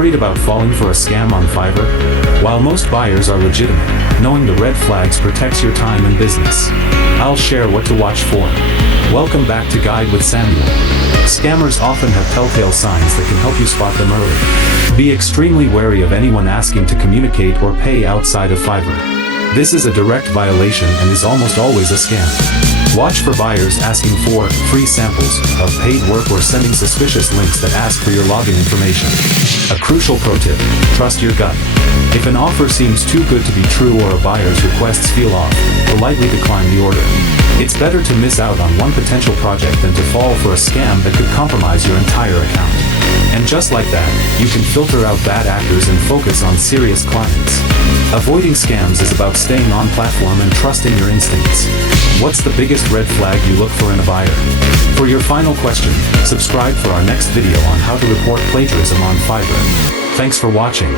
Worried about falling for a scam on Fiverr? While most buyers are legitimate, knowing the red flags protects your time and business. I'll share what to watch for. Welcome back to Guide with Samuel. Scammers often have telltale signs that can help you spot them early. Be extremely wary of anyone asking to communicate or pay outside of Fiverr. This is a direct violation and is almost always a scam. Watch for buyers asking for free samples of paid work or sending suspicious links that ask for your login information. A crucial pro tip: trust your gut. If an offer seems too good to be true or a buyer's requests feel off, politely decline the order. It's better to miss out on one potential project than to fall for a scam that could compromise your entire account. And just like that, you can filter out bad actors and focus on serious clients. Avoiding scams is about staying on platform and trusting your instincts. What's the biggest red flag you look for in a buyer? For your final question, subscribe for our next video on how to report plagiarism on Fiverr. Thanks for watching.